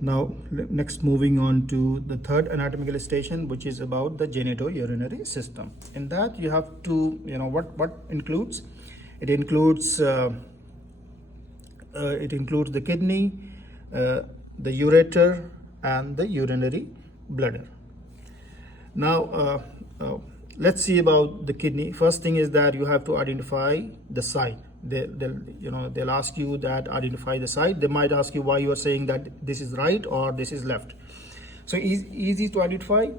Now next, moving on to the third anatomical station, which is about the genitourinary system. In that you have to, what includes. It includes the kidney, the ureter, and the urinary bladder. Now let's see about the kidney. First thing is that you have to identify the side. They'll ask you that identify the side. They might ask you why you are saying that this is right or this is left. So easy to identify.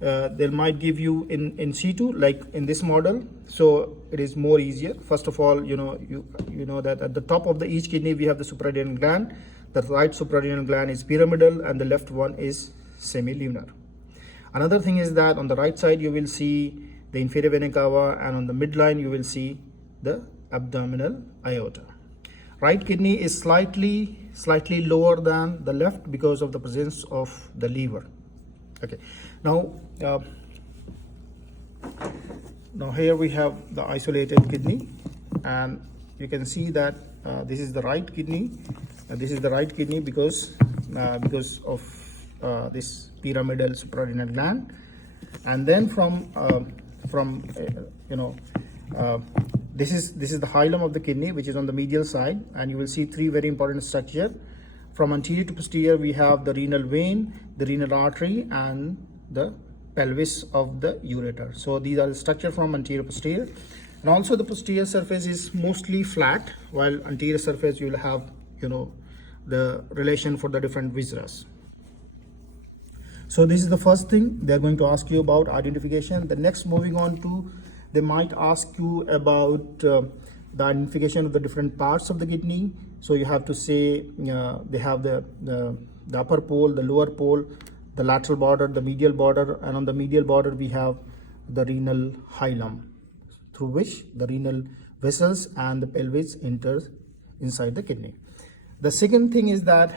They might give you in situ, like in this model. So it is more easier. First of all, you know that at the top of each kidney we have the suprarenal gland. The right suprarenal gland is pyramidal and the left one is semilunar. Another thing is that on the right side you will see the inferior vena cava, and on the midline you will see the abdominal aorta. Right kidney is slightly lower than the left because of the presence of the liver. Okay, now here we have the isolated kidney, and you can see that this is the right kidney. This is the right kidney because of this pyramidal suprarenal gland, and then this is the hilum of the kidney, which is on the medial side, and you will see three very important structures. From anterior to posterior we have the renal vein, the renal artery, and the pelvis of the ureter. So these are the structure from anterior to posterior. And also the posterior surface is mostly flat, while anterior surface you will have the relation for the different viscera. So this is the first thing they are going to ask you about, identification. The next, moving on to, they might ask you about the identification of the different parts of the kidney. So you have to say they have the upper pole, the lower pole, the lateral border, the medial border, and on the medial border we have the renal hilum, through which the renal vessels and the pelvis enter inside the kidney. The second thing is that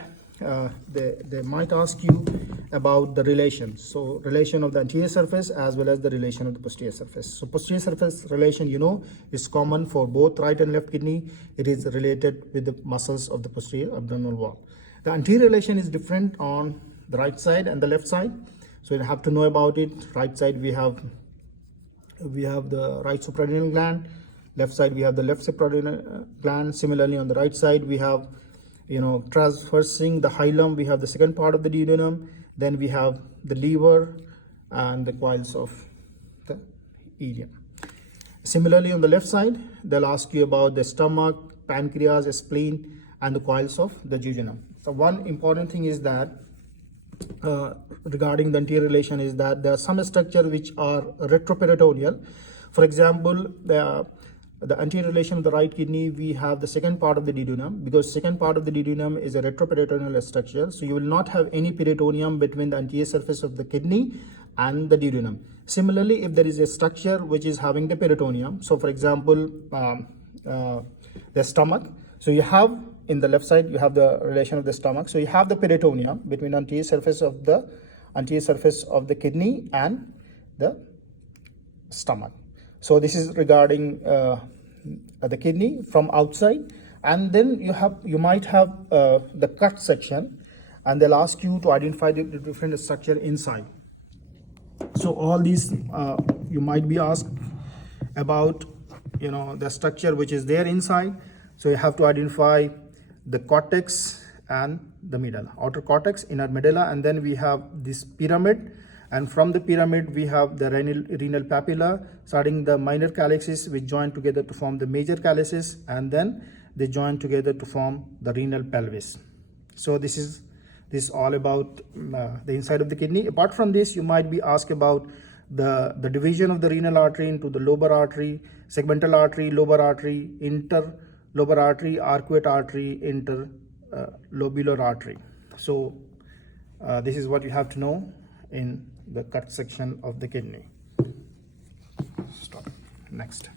they might ask you about the relation. So relation of the anterior surface as well as the relation of the posterior surface. So posterior surface relation is common for both right and left kidney. It is related with the muscles of the posterior abdominal wall. The anterior relation is different on the right side and the left side, so you have to know about it. Right side we have the right suprarenal gland, left side we have the left suprarenal gland. Similarly on the right side we have traversing the hilum, we have the second part of the duodenum, then we have the liver and the coils of the ileum. Similarly on the left side they'll ask you about the stomach, pancreas, spleen, and the coils of the jejunum. So one important thing is that regarding the anterior relation is that there are some structures which are retroperitoneal. For example, the anterior relation of the right kidney, we have the second part of the duodenum, because second part of the duodenum is a retroperitoneal structure. So you will not have any peritoneum between the anterior surface of the kidney and the duodenum. Similarly, if there is a structure which is having the peritoneum, so for example the stomach, so you have in the left side you have the relation of the stomach, so you have the peritoneum between anterior surface of the kidney and the stomach. So this is regarding the kidney from outside. And then you might have the cut section, and they'll ask you to identify the different structure inside. So all these you might be asked about the structure which is there inside. So you have to identify the cortex and the medulla, outer cortex, inner medulla, and then we have this pyramid, and from the pyramid we have the renal papilla, starting the minor calyxes which join together to form the major calyces, and then they join together to form the renal pelvis. So this is all about the inside of the kidney. Apart from this, you might be asked about the division of the renal artery into the lobar artery, segmental artery, lobar artery, interlobar artery, arcuate artery, interlobular artery. So this is what you have to know in the cut section of the kidney. Stop. Next.